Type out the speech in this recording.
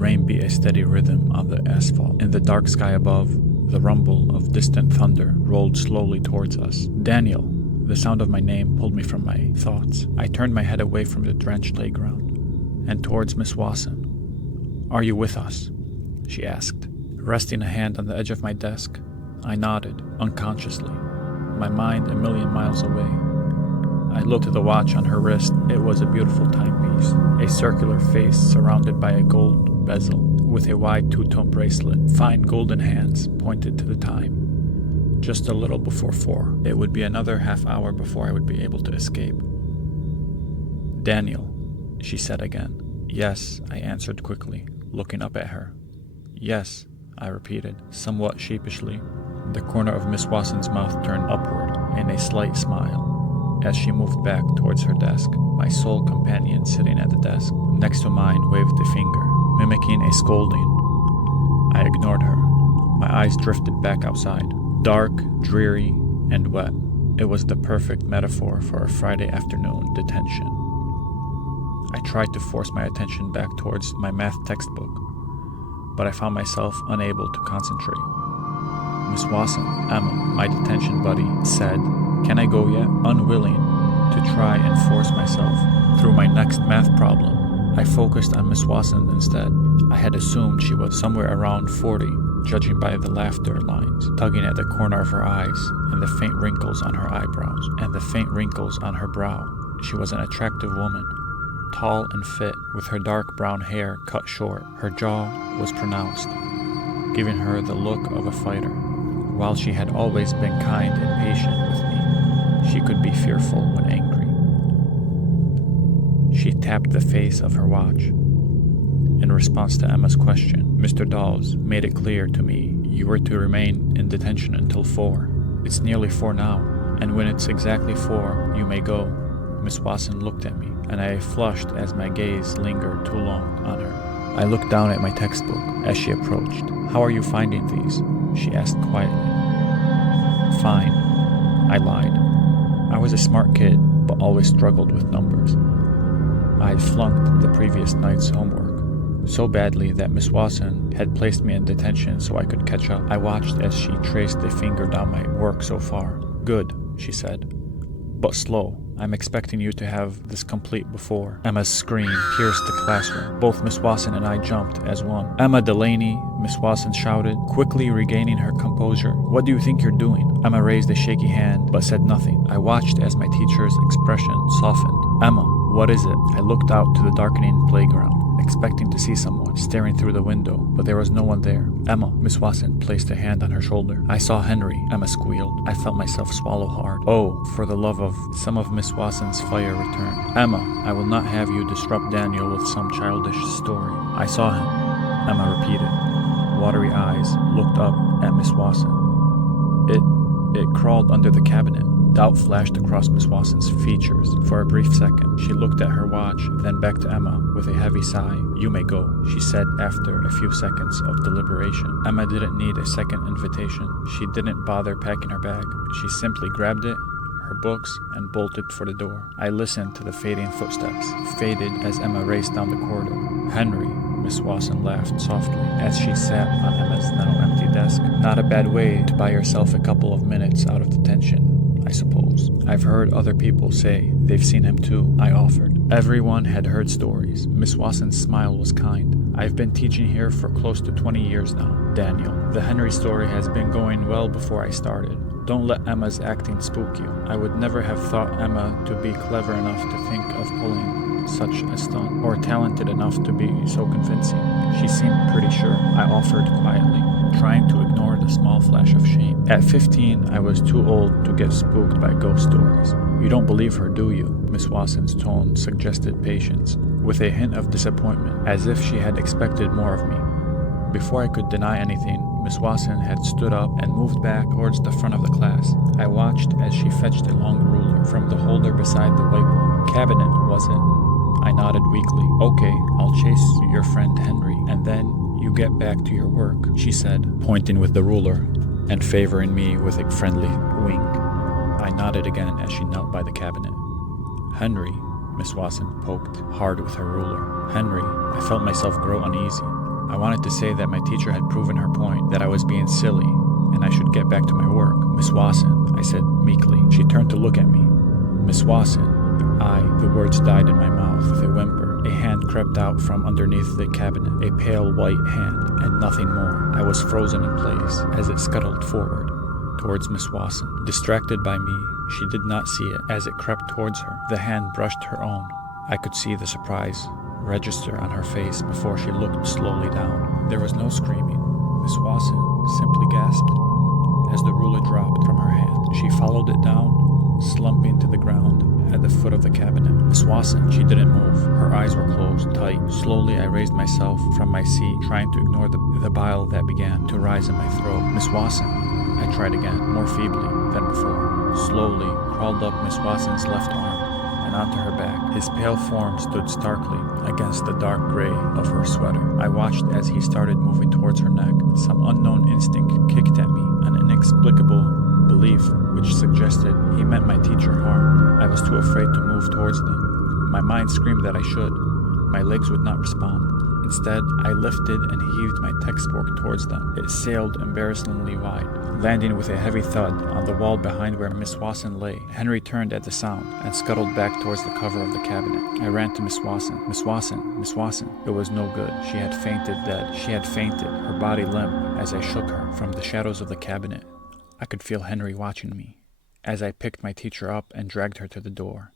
rain beat a steady rhythm on the asphalt. In the dark sky above, the rumble of distant thunder rolled slowly towards us. Daniel! The sound of my name pulled me from my thoughts. I turned my head away from the drenched playground and towards Miss Wasson. "Are you with us?" she asked. Resting a hand on the edge of my desk, I nodded, unconsciously, my mind a million miles away. I looked at the watch on her wrist. It was a beautiful timepiece, a circular face surrounded by a gold bezel with a wide two-tone bracelet. Fine golden hands pointed to the time. Just a little before 4. It would be another half hour before I would be able to escape. "Daniel," she said again. "Yes," I answered quickly, looking up at her. "Yes," I repeated, somewhat sheepishly. The corner of Miss Wasson's mouth turned upward in a slight smile as she moved back towards her desk. My sole companion sitting at the desk next to mine waved a finger, mimicking a scolding. I ignored her. My eyes drifted back outside. Dark, dreary, and wet. It was the perfect metaphor for a Friday afternoon detention. I tried to force my attention back towards my math textbook, but I found myself unable to concentrate. Miss Wasson, Emma, my detention buddy, said, "Can I go yet?" Unwilling to try and force myself through my next math problem, I focused on Miss Wasson instead. I had assumed she was somewhere around 40, judging by the laughter lines tugging at the corner of her eyes and the faint wrinkles on her eyebrows and the faint wrinkles on her brow. She was an attractive woman, tall and fit, with her dark brown hair cut short. Her jaw was pronounced, giving her the look of a fighter. While she had always been kind and patient with me, she could be fearful when angry. She tapped the face of her watch. In response to Emma's question, "Mr. Dawes made it clear to me you were to remain in detention until 4. It's nearly 4 now, and when it's exactly 4, you may go." Miss Wasson looked at me, and I flushed as my gaze lingered too long on her. I looked down at my textbook as she approached. "How are you finding these?" she asked quietly. "Fine," I lied. I was a smart kid, but always struggled with numbers. I had flunked the previous night's homework so badly that Miss Wasson had placed me in detention so I could catch up. I watched as she traced a finger down my work so far. "Good," she said, "but slow. I'm expecting you to have this complete before." Emma's scream pierced the classroom. Both Miss Wasson and I jumped as one. "Emma Delaney," Miss Wasson shouted, quickly regaining her composure. "What do you think you're doing?" Emma raised a shaky hand, but said nothing. I watched as my teacher's expression softened. "Emma, what is it?" I looked out to the darkening playground, expecting to see someone staring through the window, but there was no one there. "Emma," Miss Wasson placed a hand on her shoulder. "I saw Henry," Emma squealed. I felt myself swallow hard. "Oh, for the love of..." Some of Miss Wasson's fire returned. "Emma, I will not have you disrupt Daniel with some childish story." "I saw him," Emma repeated. Watery eyes looked up at Miss Wasson. It crawled under the cabinet." Doubt flashed across Miss Wasson's features. For a brief second, she looked at her watch, then back to Emma with a heavy sigh. "You may go," she said after a few seconds of deliberation. Emma didn't need a second invitation. She didn't bother packing her bag. She simply grabbed it, her books, and bolted for the door. I listened to the fading footsteps, faded as Emma raced down the corridor. "Henry," Miss Wasson laughed softly as she sat on Emma's now empty desk. "Not a bad way to buy yourself a couple of minutes out of detention, I suppose." "I've heard other people say they've seen him too," I offered. Everyone had heard stories. Miss Wasson's smile was kind. "I've been teaching here for close to 20 years now, Daniel. The Henry story has been going well before I started. Don't let Emma's acting spook you. I would never have thought Emma to be clever enough to think of pulling such a stunt, or talented enough to be so convincing." "She seemed pretty sure," I offered quietly, trying to ignore the small flash of shame. "At 15, I was too old to get spooked by ghost stories." "You don't believe her, do you?" Miss Wasson's tone suggested patience, with a hint of disappointment, as if she had expected more of me. Before I could deny anything, Miss Wasson had stood up and moved back towards the front of the class. I watched as she fetched a long ruler from the holder beside the whiteboard. "Cabinet, was it?" I nodded weakly. "Okay, I'll chase your friend Henry, and then you get back to your work," she said, pointing with the ruler and favoring me with a friendly wink. I nodded again as she knelt by the cabinet. "Henry," Miss Wasson poked hard with her ruler. "Henry," I felt myself grow uneasy. I wanted to say that my teacher had proven her point, that I was being silly, and I should get back to my work. "Miss Wasson," I said meekly. She turned to look at me. "Miss Wasson." The words died in my mouth with a whimper. A hand crept out from underneath the cabinet, a pale white hand, and nothing more. I was frozen in place as it scuttled forward towards Miss Wasson. Distracted by me, she did not see it. As it crept towards her, the hand brushed her own. I could see the surprise register on her face before she looked slowly down. There was no screaming. Miss Wasson simply gasped as the ruler dropped from her hand. She followed it down, slumping to the ground at the foot of the cabinet. Miss Wasson, she didn't move. Her eyes were closed tight. Slowly, I raised myself from my seat, trying to ignore the bile that began to rise in my throat. "Miss Wasson," I tried again, more feebly than before. Slowly, crawled up Miss Wasson's left arm and onto her back. His pale form stood starkly against the dark gray of her sweater. I watched as he started moving towards her neck. Some unknown instinct kicked at me, an inexplicable belief which suggested he meant my teacher harm. I was too afraid to move towards them. My mind screamed that I should. My legs would not respond. Instead, I lifted and heaved my textbook towards them. It sailed embarrassingly wide, landing with a heavy thud on the wall behind where Miss Wasson lay. Henry turned at the sound and scuttled back towards the cover of the cabinet. I ran to Miss Wasson. "Miss Wasson, Miss Wasson." It was no good. She had fainted dead. She had fainted, her body limp, as I shook her. From the shadows of the cabinet, I could feel Henry watching me as I picked my teacher up and dragged her to the door.